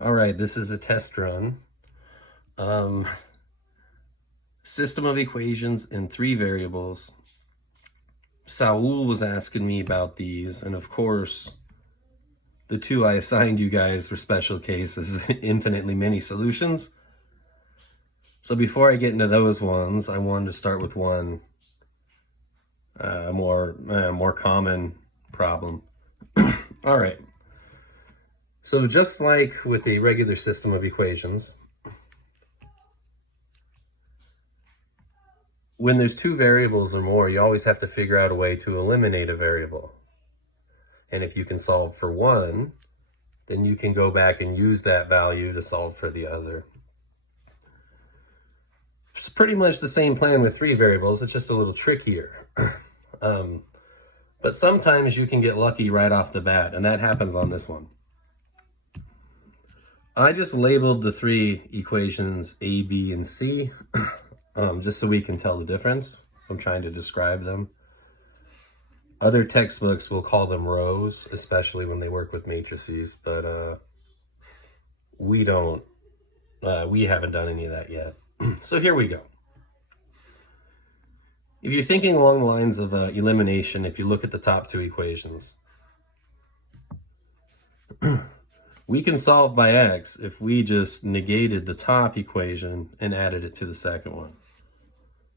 All right, this is a test run. System of equations in 3 variables. Saul was asking me about these, and of course, the 2 I assigned you guys for special cases, infinitely many solutions. So before I get into those ones, I wanted to start with one more common problem. All right. So just like with a regular system of equations, when there's 2 variables or more, you always have to figure out a way to eliminate a variable. And if you can solve for one, then you can go back and use that value to solve for the other. It's pretty much the same plan with 3 variables, it's just a little trickier. But sometimes you can get lucky right off the bat, and that happens on this one. I just labeled the 3 equations A, B, and C, just so we can tell the difference. I'm trying to describe them. Other textbooks will call them rows, especially when they work with matrices, but we haven't done any of that yet. So here we go. If you're thinking along the lines of elimination, if you look at the top 2 equations, we can solve by x if we just negated the top equation and added it to the second one.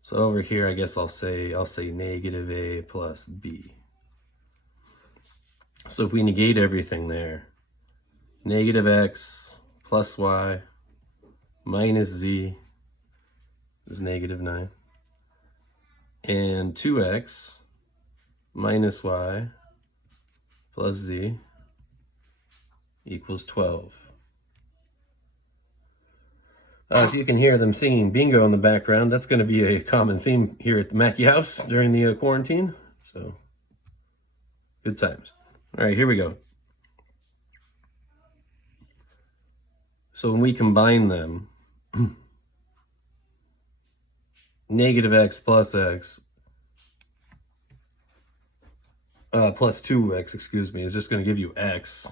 So over here, I guess I'll say negative a plus b. So if we negate everything there, negative x plus y minus z is negative 9. And 2x minus y plus z equals 12. If you can hear them singing bingo in the background, that's going to be a common theme here at the Mackey house during the quarantine. So, good times. All right, here we go. So when we combine them, negative x plus 2x, excuse me, is just going to give you x.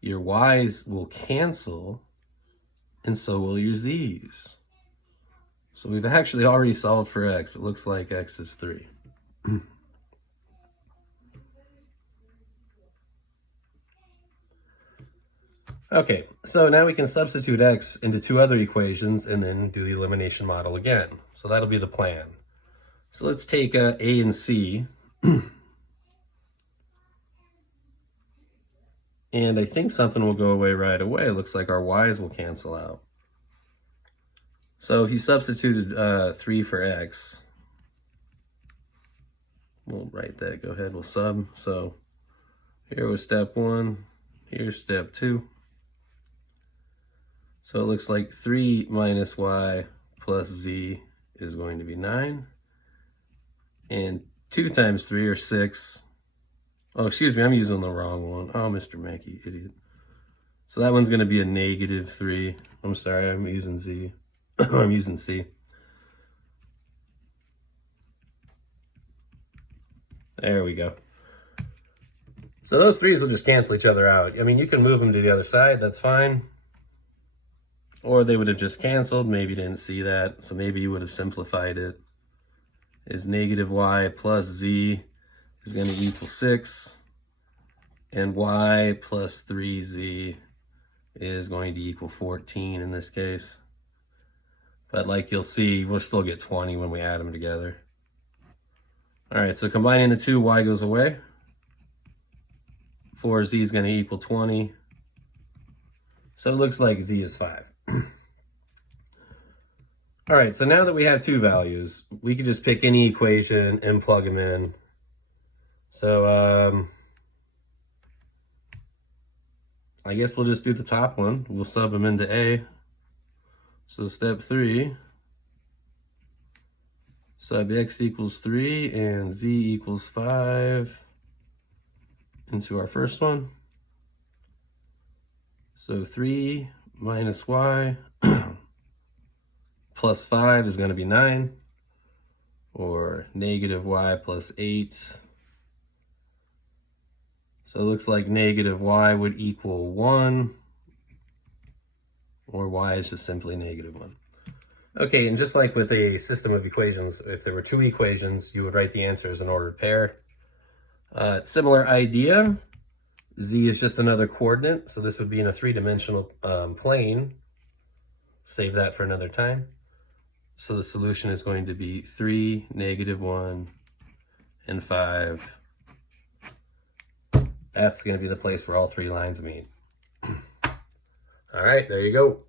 Your y's will cancel, and so will your z's. So we've actually already solved for x. It looks like x is 3. Okay, so now we can substitute x into 2 other equations and then do the elimination model again. So that'll be the plan. So let's take A and C. And I think something will go away right away. It looks like our y's will cancel out. So if you substituted 3 for x, we'll write that. Go ahead, we'll sub. So here was step 1, here's step 2. So it looks like 3 minus y plus z is going to be 9. And 2 times 3 are 6. Oh, excuse me, I'm using the wrong one. Oh, Mr. Mackey, idiot. So that one's going to be a negative 3. I'm sorry, I'm using z. I'm using c. There we go. So those 3's will just cancel each other out. I mean, you can move them to the other side, that's fine. Or they would have just canceled. Maybe you didn't see that. So maybe you would have simplified it. Is negative y plus z is going to equal 6. And y plus 3z is going to equal 14 in this case. But like you'll see, we'll still get 20 when we add them together. All right, so combining the 2, y goes away. 4z is going to equal 20. So it looks like z is 5. All right, so now that we have 2 values, we can just pick any equation and plug them in. So I guess we'll just do the top one. We'll sub them into A. So step 3, sub x equals 3 and z equals 5 into our first one. So 3 minus y plus 5 is going to be 9, or negative y plus 8. So it looks like negative y would equal 1, or y is just simply negative 1. Okay, and just like with a system of equations, if there were two equations, you would write the answer as an ordered pair. Similar idea. Z is just another coordinate, so this would be in a three-dimensional plane. Save that for another time. So the solution is going to be 3, -1, and 5. That's going to be the place where all three lines meet. All right, there you go.